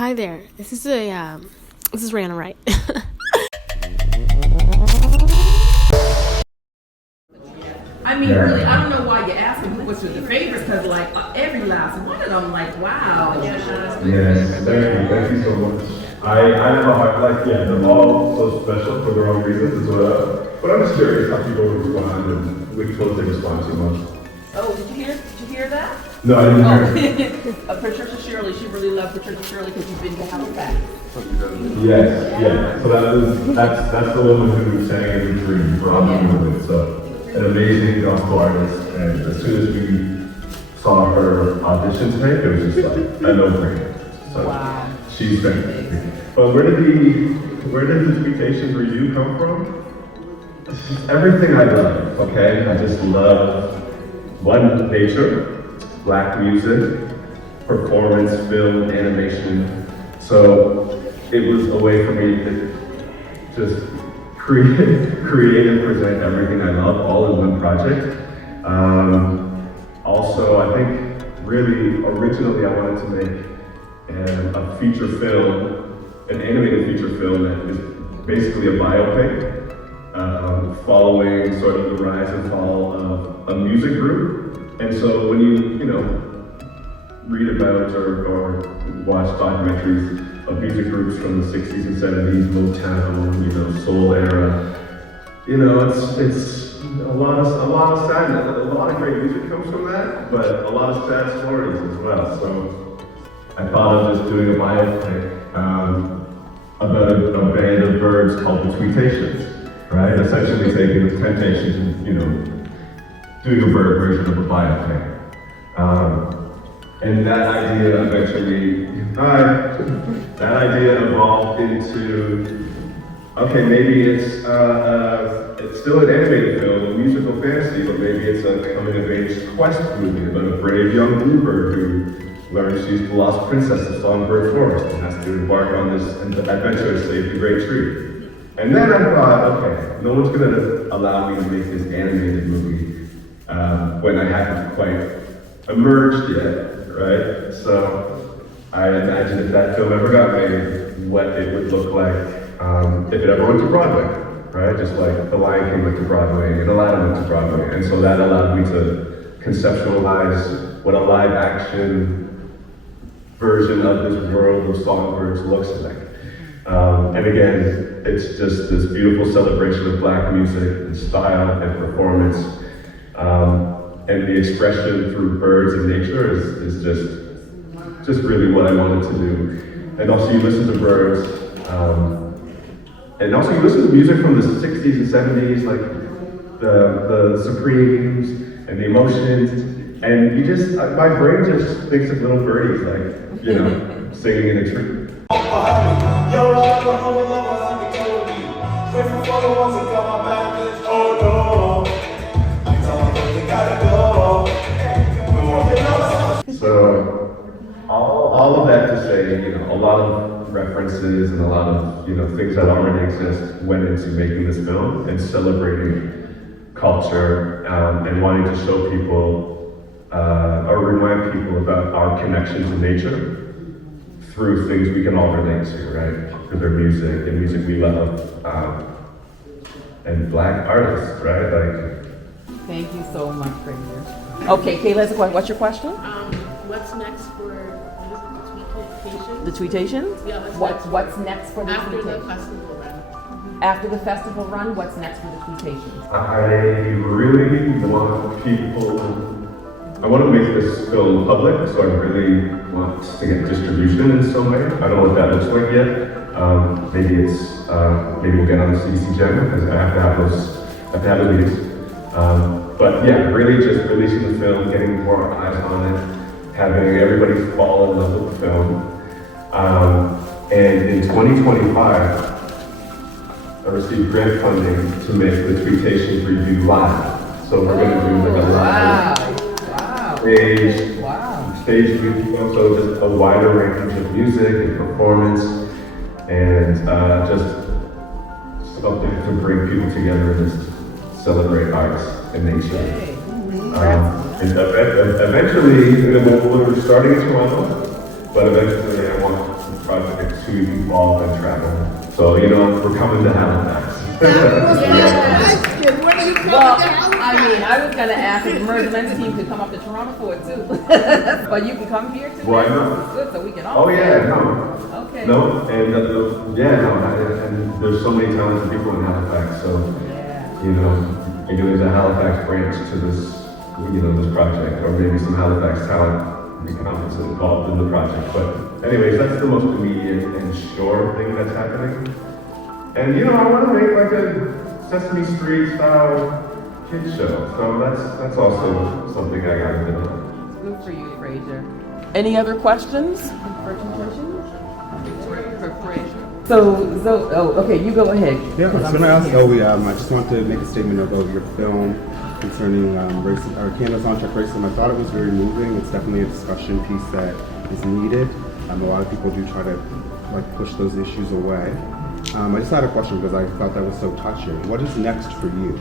Hi there. This is Rihanna Wright. I mean, really, I don't know why you're asking who was your favorite, because like every last one of them, like, wow. Yes, thank you so much. I have a heart, like, yeah, they're all so special for their own reasons as well. But I'm just curious how people respond and which ones they respond to most. Oh, did you hear that? No, I didn't hear it. Patricia Shirley, she really loved Patricia Shirley because you've been to Halifax. Yes, yeah. So that's the woman who sang every dream for all movement. So an amazing gospel artist, and as soon as we saw her audition today, it was just like a no-brainer. So wow. She's fantastic. But where did the Tweetations review come from? It's just everything I love, okay? I just love nature, Black music, performance, film, animation. So it was a way for me to just create and present everything I love all in one project. Also, I think really originally I wanted to make a feature film, an animated feature film that is basically a biopic, following sort of the rise and fall of a music group. And so when you read about or watch documentaries of music groups from the 60s and 70s, Motown, soul era, it's a lot of sadness. A lot of great music comes from that, but a lot of sad stories as well. So I thought of just doing a biopic about a band of birds called the Tweetations, right? Essentially taking the Temptations and doing a bird version of a biopic. And that idea evolved into, okay, maybe it's still an animated film, a musical fantasy, but maybe it's a coming-of-age quest movie about a brave young bluebird who learns she's the lost princess of Songbird Forest and has to embark on this adventure to save the great tree. And then I thought, okay, no one's gonna allow me to make this animated movie when I haven't quite emerged yet, right? So I imagined if that film ever got made, what it would look like if it ever went to Broadway, right? Just like The Lion King went to Broadway and Aladdin went to Broadway. And so that allowed me to conceptualize what a live action version of this world of songbirds looks like. And again, it's just this beautiful celebration of Black music and style and performance. And the expression through birds and nature is just really what I wanted to do. And also you listen to birds, and also you listen to music from the 60s and 70s, like the Supremes and the Emotions, and you just, my brain just thinks of little birdies, like, singing in a tree. So all of that to say, a lot of references and a lot of things that already exist went into making this film and celebrating culture and wanting to show people or remind people about our connection to nature through things we can all relate to, right? Through their music and music we love, and Black artists, right? Thank you so much, Fraser. Okay, Kayla has a question. What's your question? What's next for the Tweetations? Yeah, what's next for the after Tweetations? the festival run? After the festival run, what's next for the Tweetations? I really I want to make this film public, so I really want to get distribution in some way. I don't know what that looks like yet. Maybe we'll get on the CDC Gem because I have to have those meetings. But yeah, really just releasing the film, getting more eyes on it, having everybody fall in love with the film. And in 2025, I received grant funding to make the Tweetations review live. So we're going to do like a live stage review, so just a wider range of music and performance, and just something to bring people together and just celebrate arts and nature. And eventually, we're starting in Toronto, but eventually I want the project two people all can travel. So, you know, we're coming to Halifax. Well, I mean, I was gonna ask if the Merge Men's team could come up to Toronto for it too. But you can come here too. Why not? It's good, so we can all. Oh yeah, no. Okay. No, and and there's so many talented people in Halifax, so, Yeah. you know, maybe there's a Halifax branch to this, you know, this project, or maybe some Halifax talent becomes involved in the project. But anyways, that's the most immediate and sure thing that's happening. And you know, I want to make like a Sesame Street style kid show, so that's also something I got to do. Good for you, Fraser. Any other questions? So, okay, you go ahead. Yeah, I was going to ask Zoe, I just want to make a statement about your film concerning racism, or Canada's on-track racism. I thought it was very moving. It's definitely a discussion piece that is needed. A lot of people do try to like push those issues away. I just had a question because I thought that was so touching. What is next for you?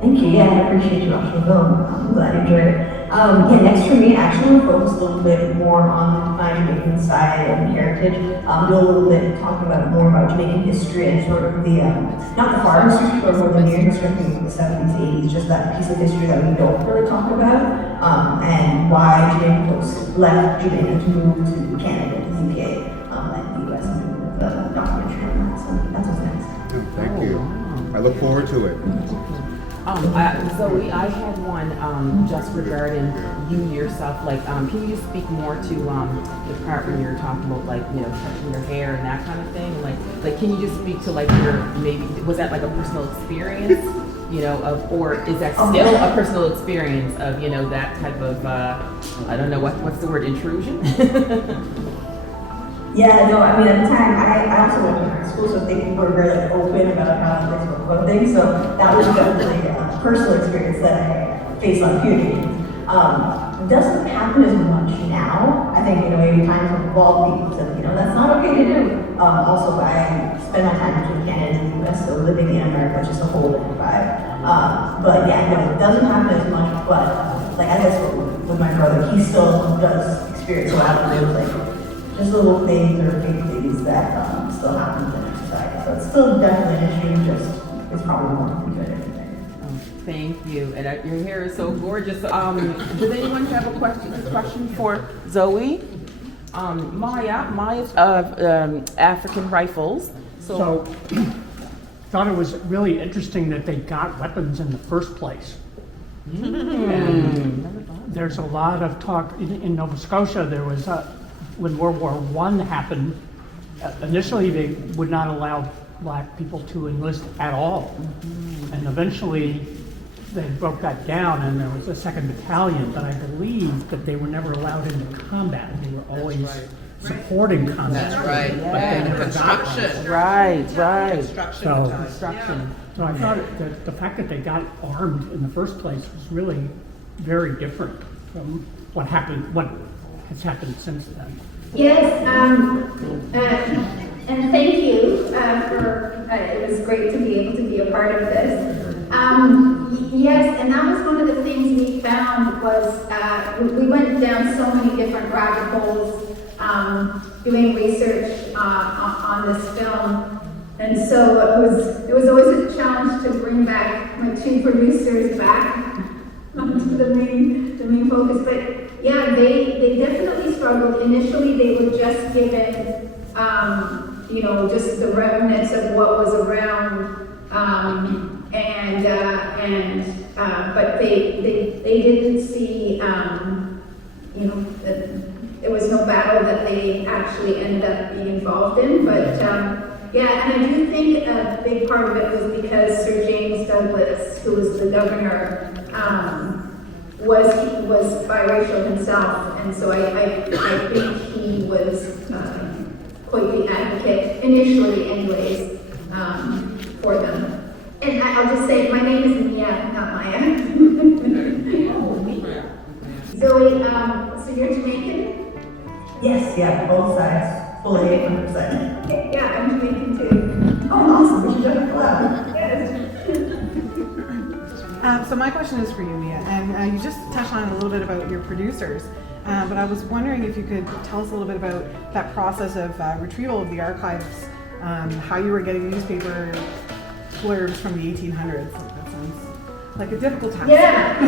Thank you. Yeah, I appreciate you watching the film. I'm glad you enjoyed it. Yeah, next for me, actually, we'll focus a little bit more on my Jamaican side and heritage. Do a little bit talking about more about Jamaican history and sort of the, not the far history, but more the near history of the 70s, 80s, just that piece of history that we don't really talk about, and why Jamaican folks left Jamaica to move to Canada, the UK, and the US, and the documentary on that. So that's what's next. Thank you. I look forward to it. Zoe, I had one just regarding you yourself. Like, can you just speak more to the part when you're talking about like, you know, touching your hair and that kind of thing? Like, can you just speak to like your maybe was that like a personal experience, you know, of or is that still a personal experience of you know that type of I don't know what's the word intrusion? Yeah, no, I mean, at the time, I also went to art school, so I think people were very like, open about how they spoke about things, so that was definitely a personal experience that I faced on puberty. It doesn't happen as much now. I think, you know, maybe times have evolved, people said, you know, that's not okay to do. Also, I spend my time between Canada and the US, so living in America is just a whole different vibe. But yeah, no, it doesn't happen as much, but like I guess with my brother, he still does experience a lot of those, like, just little things or big things that still happen in our society. So it's still definitely an issue, just it's probably more good. Thank you. And your hair is so gorgeous. Does anyone have a question for Zoe? Maya's of African Rifles. So thought it was really interesting that they got weapons in the first place. And there's a lot of talk in Nova Scotia. There was when World War I happened, initially they would not allow black people to enlist at all. And eventually they broke that down and there was a second battalion, but I believe that they were never allowed into combat. They were always supporting combat. That's right. But they never got one. Construction. Right. Construction. So I thought that the fact that they got armed in the first place was really very different from what has happened since then. Yes, and thank you for, it was great to be able to be a part of this. Yes, and that was one of the things we found was, we went down so many different rabbit holes doing research on this film. And so it was always a challenge to bring back my two producers back onto the main focus. But yeah, they definitely struggled. Initially, they were just given, you know, just the remnants of what was around, but they didn't see, you know, there was no battle that they actually ended up being involved in. But yeah, and I do think a big part of it was because Sir James Douglas, who was the governor, was biracial himself, and so I think he was quite the advocate initially, anyways, for them. And I'll just say, my name is Mia, not Maya. Zoe, so you're Jamaican? Yes, yeah, both sides, fully 100%. Okay, yeah, I'm Jamaican too. Oh, awesome, we should do a collab. Yes. So my question is for you, Mia, and you just touched on a little bit about your producers. But I was wondering if you could tell us a little bit about that process of retrieval of the archives, how you were getting newspaper blurbs from the 1800s. That sounds like a difficult task. Yeah,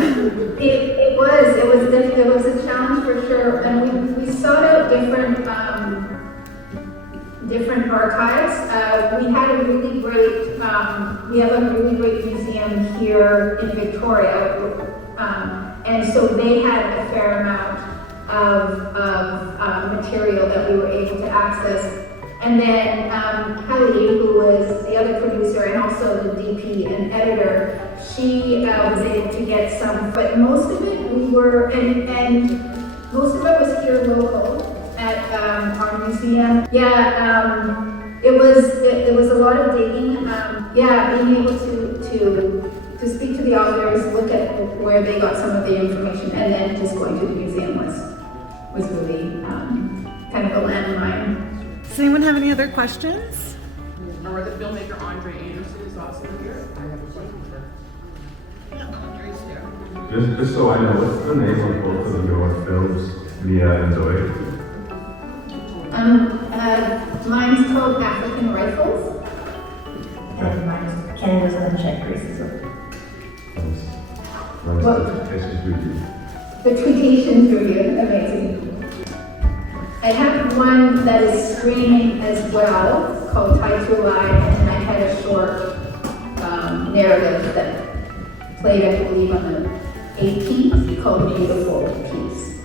it was a challenge for sure, and we sought out different archives. We had a really great, we have a really great museum here in Victoria, and so they had a fair amount of material that we were able to access. And then Kelly, who was the other producer and also the DP and editor, she was able to get some, but most of it we were, and most of it was here local at our museum. Yeah, it was a lot of digging. Being able to speak to the authors, look at where they got some of the information, and then just going to the museum was really kind of a landmine. Does anyone have any other questions? Or the filmmaker Andre Anderson is also here. I have a question for him. Andre's here. Just so I know, what's the name of both of your films, Mia and Zoe? Mine's called African Rifles. And mine's Canada's Unchecked Racism. The Tweetations Review, amazing. I have one that is screening as well, called Tied to a Lie, and I had a short narrative that played, I believe, on the 18th, called Beautiful Piece.